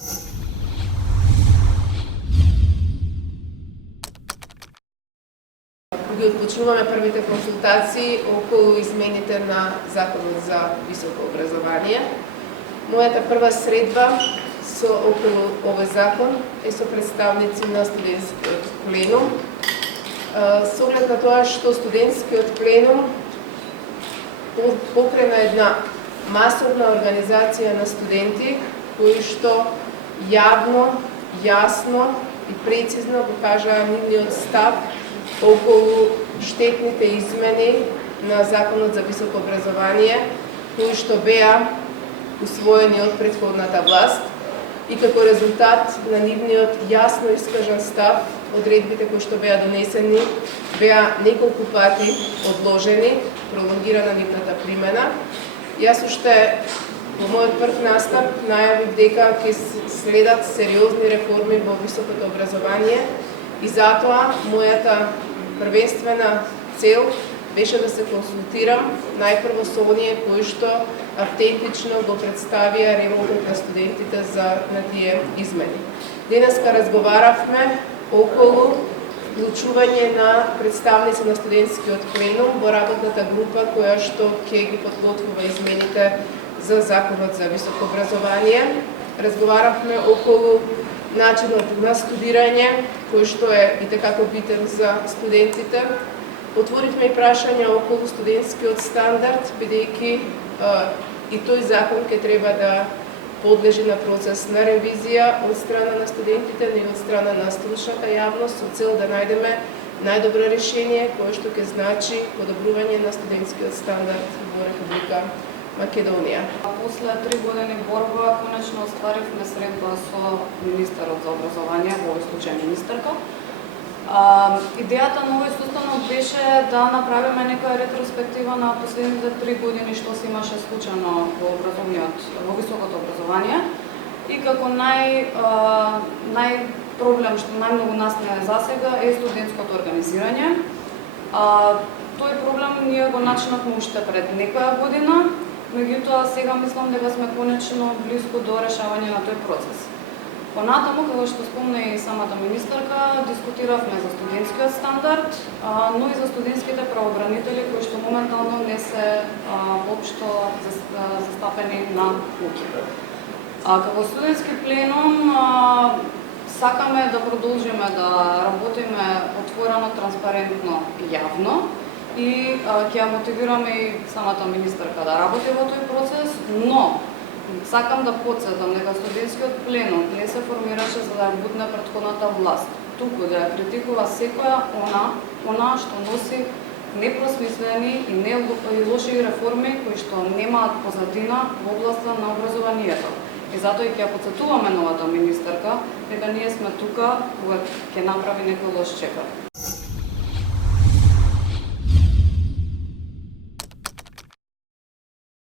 Ги отпочнуваме првите консултации околу измените на Законот за високо образование. Мојата прва средба со околу овој закон е со представници на студентскиот пленум. Со оглед на тоа што студентскиот пленум покрена една масовна организација на студенти кои што јавно, јасно и прецизно го кажаа нивниот став околу штетните измени на Законот за високо образование, кои што беа усвоени од претходната власт и како резултат на нивниот јасно искажан став, одредбите кои што беа донесени беа неколку пати одложени, пролонгирана нивната примена. Јас уште во мојот прв настап најавив дека ќе следат сериозни реформи во високото образование и затоа мојата првенствена цел беше да се консултирам најпрво со оние кои што автентично го представија револтот на студентите на тие измени. Денеска разговаравме околу вклучување на представници на студентскиот пленум во работната група која што ќе ги подготвува измените за Законот за високо образование. Разговаравме околу начинот на студирање, кој што е и такако битен за студентите. Отворивме и прашања околу студентскиот стандард, бидејќи и тој закон ќе треба да подлежи на процес на ревизија од страна на студентите, но и од страна на стручната јавност, со цел да најдеме најдобро решение кое што ќе значи подобрување на студентскиот стандард во Република Македонија. После 3 години борба, конечно остваривме средба со министерот за образование, во овој случај министерка. Идејата на овој состанок беше да направиме нека ретроспектива на последните 3 години што се имаше случајно во високото образование и како проблем што најмногу нас не засега е студентското организирање. Тој проблем ние го начинавме уште пред некоја година, меѓутоа сега мислам дека сме конечно близко до решавање на тој процес. Понатаму, како што спомна и самата министерка, дискутиравме за студентскиот стандард, но и за студентските правобранители кои што моментално не се општо застапени на луѓе. Како студентски пленум сакаме да продолжиме да работиме отворено, транспарентно и јавно и ќе ја мотивираме и самата министерка да работи во тој процес, но сакам да потсетам дека студентскиот пленум не се формираше за да ја бутне претходната власт, туку да ја критикува секоја она што носи непросмислени и лоши реформи кои што немаат позадина во областа на образованието. И затоа и ќе ја потсетуваме новата министерка дека ние сме тука кога ќе направи некој лош чекор.